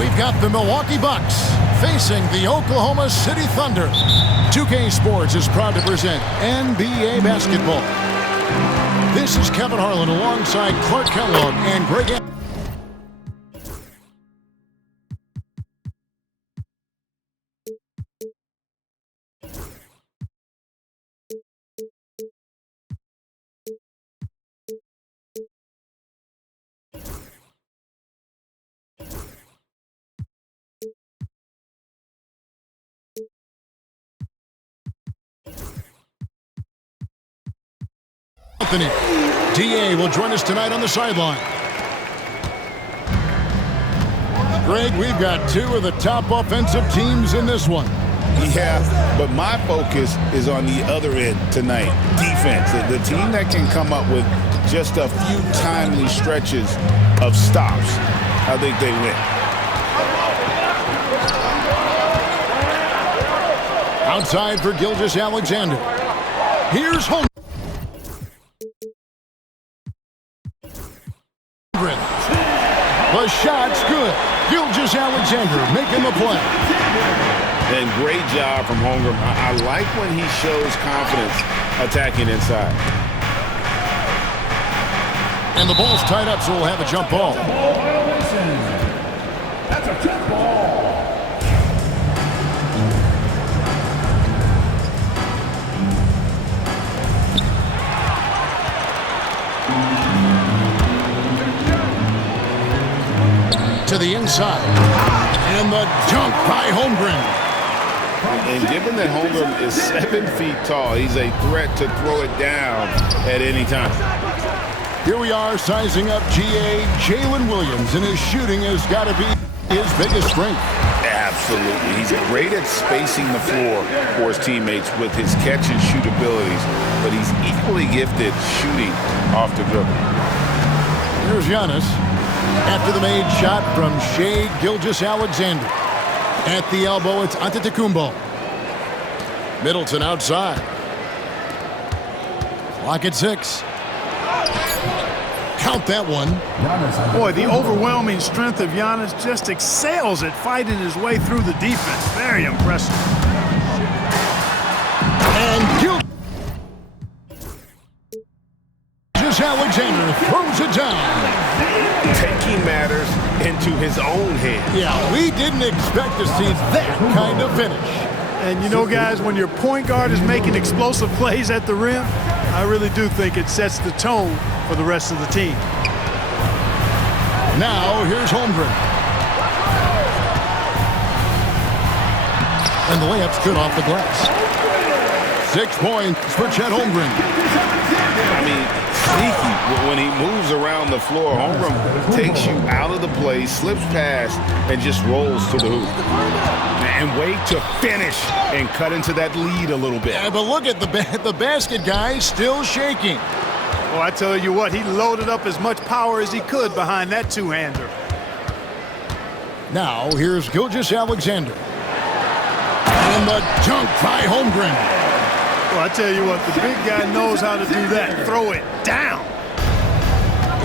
We've got the Milwaukee Bucks facing the Oklahoma City Thunder. 2K Sports is proud to present NBA basketball. This is Kevin Harlan alongside Clark Kellogg and Greg Anthony. DA will join us tonight on the sideline. Greg, we've got two of the top offensive teams in this one. Yeah, but my focus is on the other end tonight, defense. The team that can come up with just a few timely stretches of stops, I think they win. Outside for Gilgeous-Alexander. Here's Holmgren. The shot's good. Gilgeous-Alexander making the play. And great job from Holmgren. I like when he shows confidence attacking inside. And the ball's tied up, so we'll have a jump ball. That's a jump ball. To the inside. And the dunk by Holmgren. And given that Holmgren is 7 feet tall, he's a threat to throw it down at any time. Here we are sizing up GA Jalen Williams, and his shooting has got to be his biggest strength. Absolutely. He's great at spacing the floor for his teammates with his catch and shoot abilities, but he's equally gifted shooting off the dribble. Here's Giannis. After the made shot from Shai Gilgeous-Alexander. At the elbow, it's Antetokounmpo. Middleton outside. Clock at 6. Count that one. Boy, the overwhelming strength of Giannis just excels at fighting his way through the defense. Very impressive. And Gilgeous-Alexander throws it down. Taking matters into his own hands. Yeah, we didn't expect to see that kind of finish. And you know, guys, when your point guard is making explosive plays at the rim, I really do think it sets the tone for the rest of the team. Now, here's Holmgren. And the layup's good off the glass. 6 points for Chet Holmgren. I mean, sneaky. When he moves around the floor, Holmgren takes you out of the play, slips past, and just rolls to the hoop. And wait to finish and cut into that lead a little bit. Yeah, but look at the basket guy still shaking. Well, I tell you what, he loaded up as much power as he could behind that two-hander. Now, here's Gilgeous-Alexander. And the dunk by Holmgren. Well, I tell you what, the big guy knows how to do that. Throw it down.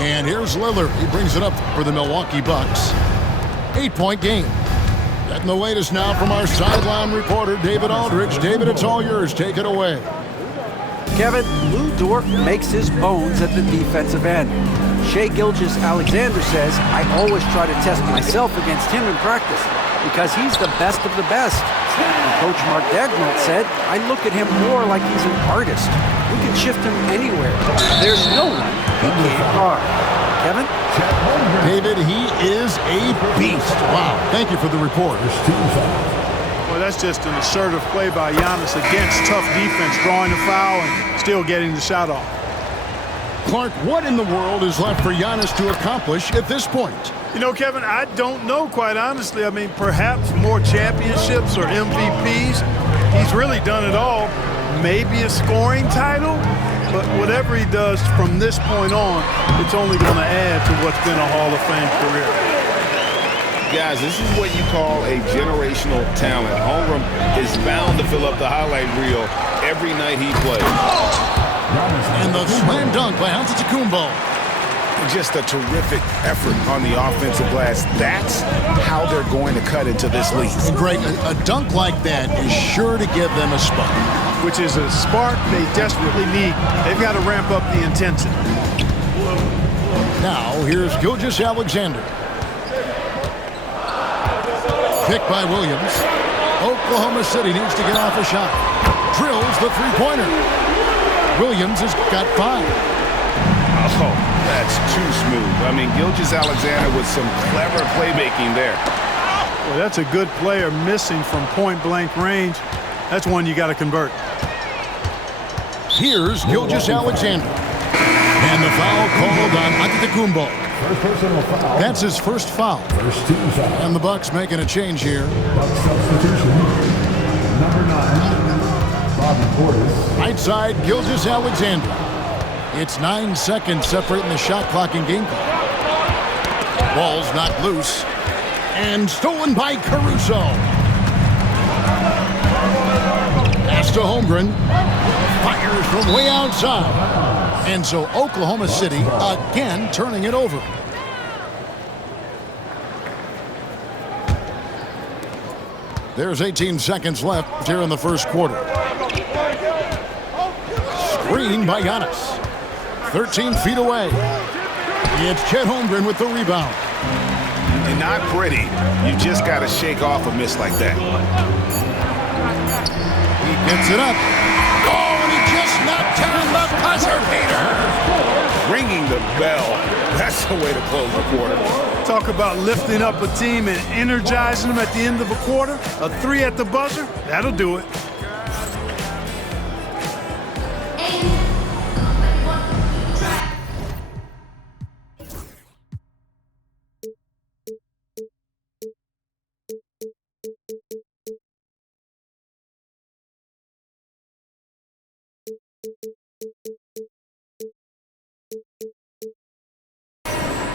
And here's Lillard. He brings it up for the Milwaukee Bucks. 8-point game. Getting the latest now from our sideline reporter, David Aldridge. David, it's all yours. Take it away. Kevin, Lou Dort makes his bones at the defensive end. Shai Gilgeous-Alexander says, I always try to test myself against him in practice because he's the best of the best. And Coach Mark Dagnall said, I look at him more like he's an artist. We can shift him anywhere. There's no one he can't guard. Kevin? David, he is a beast. Wow. Thank you for the report. Well, that's just an assertive play by Giannis against tough defense, drawing a foul and still getting the shot off. Clark, what in the world is left for Giannis to accomplish at this point? You know, Kevin, I don't know, quite honestly. I mean, perhaps more championships or MVPs. He's really done it all. Maybe a scoring title, but whatever he does from this point on, it's only going to add to what's been a Hall of Fame career. Guys, this is what you call a generational talent. Holmgren is bound to fill up the highlight reel every night he plays. And the slam dunk by Antetokounmpo. just a terrific effort on the offensive glass. That's how they're going to cut into this lead. And Greg, a dunk like that is sure to give them a spark. Which is a spark they desperately need. They've got to ramp up the intensity. Now, here's Gilgeous-Alexander. Picked by Williams. Oklahoma City needs to get off a shot. Drills the three-pointer. Williams has got 5. Oh, that's too smooth. I mean, Gilgeous-Alexander with some clever playmaking there. Well, that's a good player missing from point-blank range. That's one you got to convert. Here's Gilgeous-Alexander. And the foul called on Antetokounmpo. That's his first foul. And the Bucks making a change here. Substitution. Number 9, Bobby Portis. Right side, Gilgeous-Alexander. It's 9 seconds separating the shot clock and game clock. Ball's knocked loose. And stolen by Caruso. Pass to Holmgren. Fires from way outside. And so Oklahoma City again turning it over. There's 18 seconds left here in the first quarter. Screen by Giannis. 13 feet away. It's Chet Holmgren with the rebound. And not pretty. You just got to shake off a miss like that. He gets it up. Oh, and he just knocked down the buzzer beater. Ringing the bell. That's the way to close the quarter. Talk about lifting up a team and energizing them at the end of a quarter. A 3 at the buzzer, that'll do it.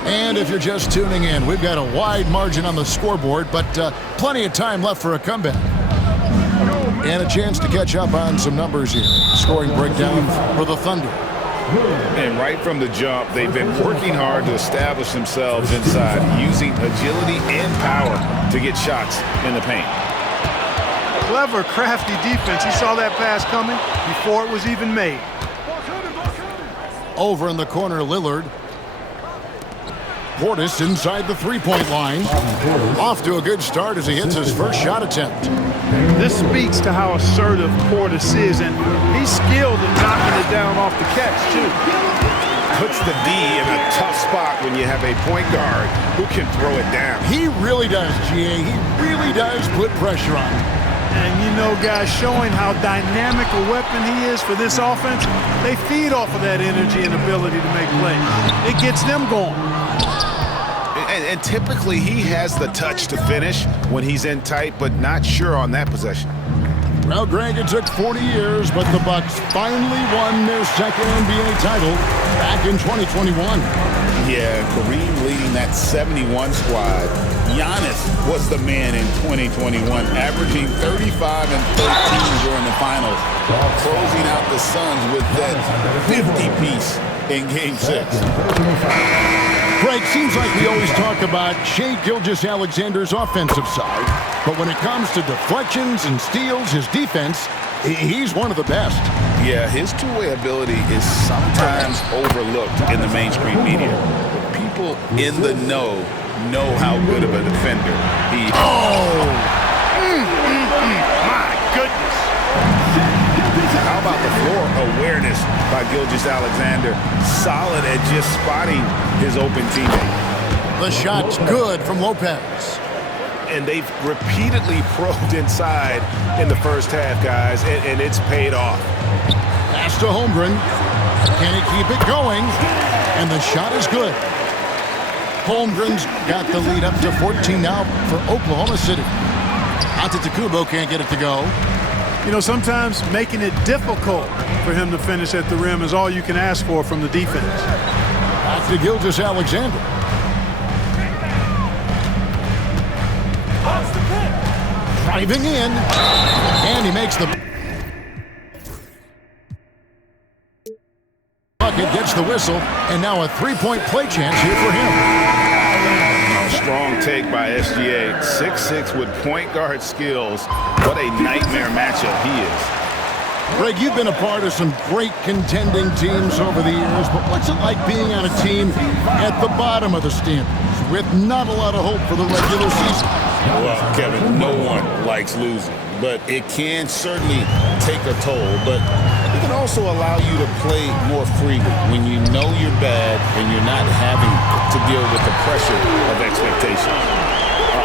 And if you're just tuning in, we've got a wide margin on the scoreboard, but plenty of time left for a comeback. And a chance to catch up on some numbers here. Scoring breakdown for the Thunder. And right from the jump, they've been working hard to establish themselves inside, using agility and power to get shots in the paint. Clever, crafty defense. He saw that pass coming before it was even made. Over in the corner, Lillard. Portis inside the three-point line. Off to a good start as he hits his first shot attempt. This speaks to how assertive Portis is, and he's skilled in knocking it down off the catch, too. Puts the D in a tough spot when you have a point guard who can throw it down. He really does, GA. He really does put pressure on him. And you know, guys, showing how dynamic a weapon he is for this offense, they feed off of that energy and ability to make plays. It gets them going. And typically he has the touch to finish when he's in tight, but not sure on that possession. Well, Greg, it took 40 years, but the Bucks finally won their second NBA title back in 2021. Yeah, Kareem leading that 71 squad. Giannis was the man in 2021, averaging 35 and 13 during the finals, closing out the Suns with that 50-piece in Game 6. Greg, seems like we always talk about Shai Gilgeous-Alexander's offensive side, but when it comes to deflections and steals, his defense, he's one of the best. Yeah, his two-way ability is sometimes overlooked in the mainstream media. But people in the know how good of a defender he is. Oh! My goodness! How about the floor awareness by Gilgeous-Alexander? Solid at just spotting his open teammate. The shot's good from Lopez. And they've repeatedly probed inside in the first half, guys, and it's paid off. Pass to Holmgren. Can he keep it going? And the shot is good. Holmgren's got the lead up to 14 now for Oklahoma City. Antetokounmpo can't get it to go. You know, sometimes making it difficult for him to finish at the rim is all you can ask for from the defense. Back to Gilgeous-Alexander. Driving in. And he makes the bucket, gets the the whistle, and now a three-point play chance here for him. Strong take by SGA. 6'6" with point guard skills. What a nightmare matchup he is. Greg, you've been a part of some great contending teams over the years, but what's it like being on a team at the bottom of the standings with not a lot of hope for the regular season? Well, Kevin, no one likes losing, but it can certainly take a toll. But it can also allow you to play more freely when you know you're bad and you're not having to deal with the pressure of expectation.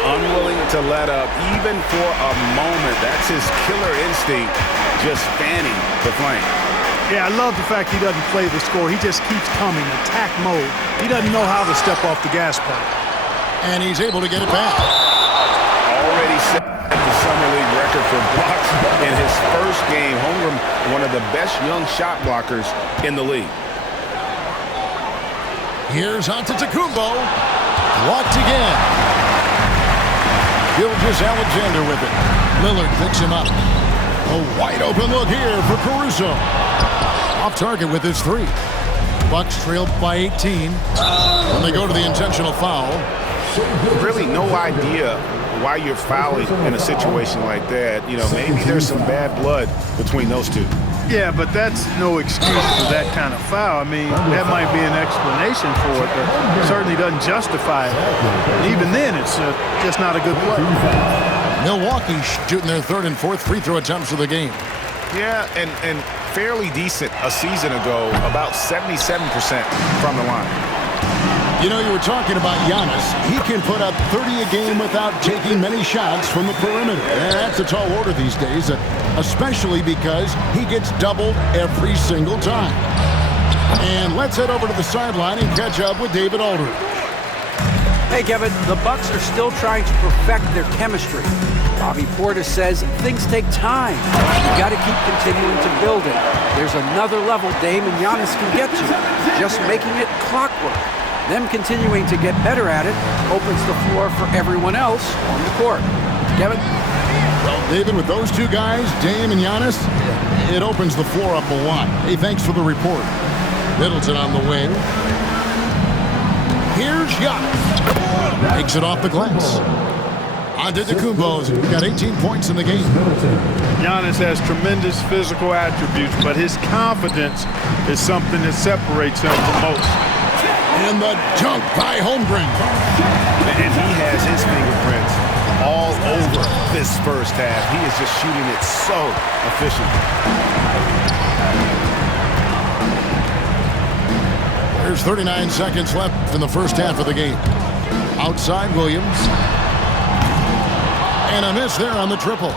Unwilling to let up even for a moment. That's his killer instinct, just fanning the flame. Yeah, I love the fact he doesn't play the score. He just keeps coming, attack mode. He doesn't know how to step off the gas pedal. And he's able to get it back. Already set the Summer League record for blocks in his first game. Holmgren, one of the best young shot blockers in the league. Here's Antetokounmpo. Blocked again. Gilgeous-Alexander with it. Lillard picks him up. A wide open look here for Caruso. Off target with his three. Bucks trailed by 18 when they go to the intentional foul. Really no idea why you're fouling in a situation like that. You know, maybe there's some bad blood between those two. Yeah, but that's no excuse for that kind of foul. I mean, that might be an explanation for it, but certainly doesn't justify it. And even then, it's just not a good play. Milwaukee shooting their third and fourth free throw attempts of the game. Yeah, and fairly decent a season ago, about 77% from the line. You know, you were talking about Giannis. He can put up 30 a game without taking many shots from the perimeter. And that's a tall order these days, especially because he gets doubled every single time. And let's head over to the sideline and catch up with David Aldridge. Hey, Kevin, the Bucks are still trying to perfect their chemistry. Bobby Portis says things take time. You got to keep continuing to build it. There's another level Dame and Giannis can get to, just making it clockwork. Them continuing to get better at it opens the floor for everyone else on the court. Kevin? Well, David, with those two guys, Dame and Giannis, it opens the floor up a lot. Hey, thanks for the report. Middleton on the wing. Here's Giannis. Takes it off the glass. Antetokounmpo's got 18 points in the game. Giannis has tremendous physical attributes, but his confidence is something that separates him from most. And the dunk by Holmgren. And he has his fingerprints all over this first half. He is just shooting it so efficiently. There's 39 seconds left in the first half of the game. Outside Williams. And a miss there on the triple.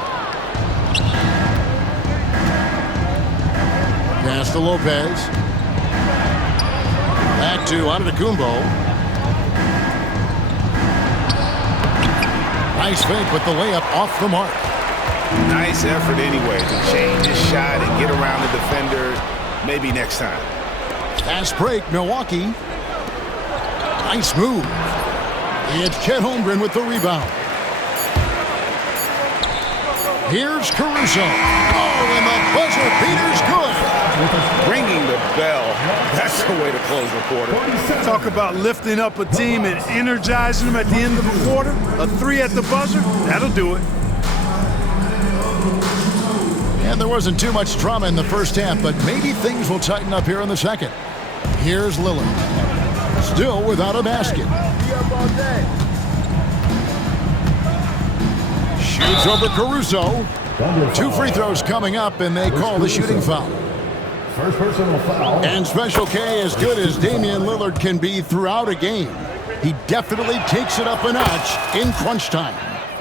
Pass to Lopez. Back to Antetokounmpo. Nice fake with the layup off the mark. Nice effort anyway to change his shot and get around the defender. Maybe next time. Fast break, Milwaukee. Nice move. It's Chet Holmgren with the rebound. Here's Caruso. Oh, and the buzzer beater's good. Ringing the bell. That's the way to close the quarter. Talk about lifting up a team and energizing them at the end of a quarter. A three at the buzzer, that'll do it. And there wasn't too much drama in the first half, but maybe things will tighten up here in the second. Here's Lillard. Still without a basket. Shoots over Caruso. 2 free throws coming up, and they call the shooting foul. First personal foul. And Special K, as good as Damian Lillard can be throughout a game, he definitely takes it up a notch in crunch time.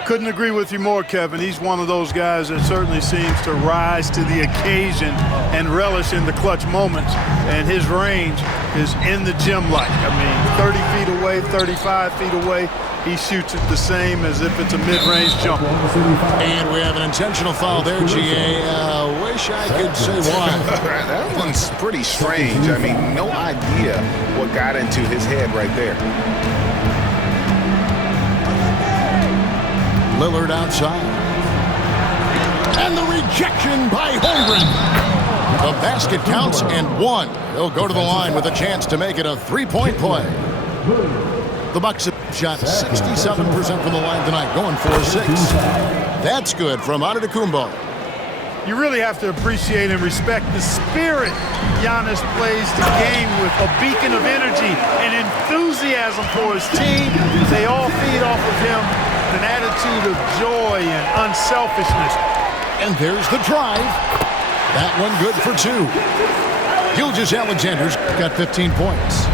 Couldn't agree with you more, Kevin. He's one of those guys that certainly seems to rise to the occasion and relish in the clutch moments. And his range is in the gym-like. I mean, 30 feet away, 35 feet away, he shoots it the same as if it's a mid-range jumper. And we have an intentional foul there, GA. Wish I could say why. That one's pretty strange. I mean, no idea what got into his head right there. Lillard outside. And the rejection by Holmgren. The basket counts and one. He'll go to the line with a chance to make it a three-point play. The Bucks have shot 67% from the line tonight, going 4-6. That's good from Antetokounmpo. You really have to appreciate and respect the spirit Giannis plays the game with, a beacon of energy and enthusiasm for his team. They all feed off of him, an attitude of joy and unselfishness. And there's the drive. That one good for two. Gilgeous-Alexander's got 15 points.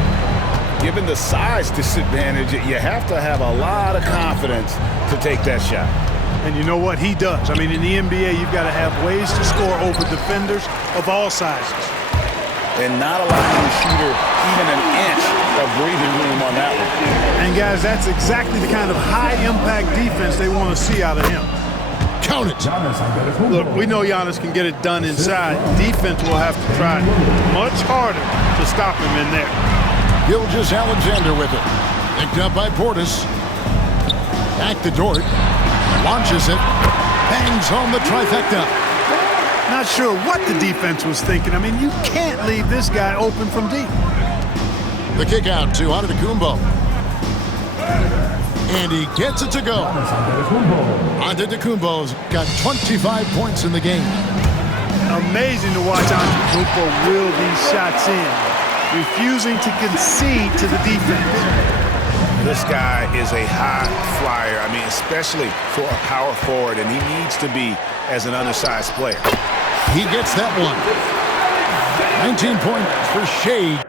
Given the size disadvantage, you have to have a lot of confidence to take that shot. And you know what? He does. I mean, in the NBA, you've got to have ways to score over defenders of all sizes. And not allowing the shooter even an inch of breathing room on that one. And, guys, that's exactly the kind of high-impact defense they want to see out of him. Count it. Look, we know Giannis can get it done inside. Defense will have to try much harder to stop him in there. Gilgeous-Alexander with it. Picked up by Portis. Back to Dort. Launches it. Bangs home the trifecta. Not sure what the defense was thinking. I mean, you can't leave this guy open from deep. The kick out to Antetokounmpo. And he gets it to go. Antetokounmpo's got 25 points in the game. Amazing to watch Antetokounmpo will these shots in, refusing to concede to the defense. This guy is a high flyer. I mean, especially for a power forward, and he needs to be as an undersized player. He gets that one. 19 points for Shea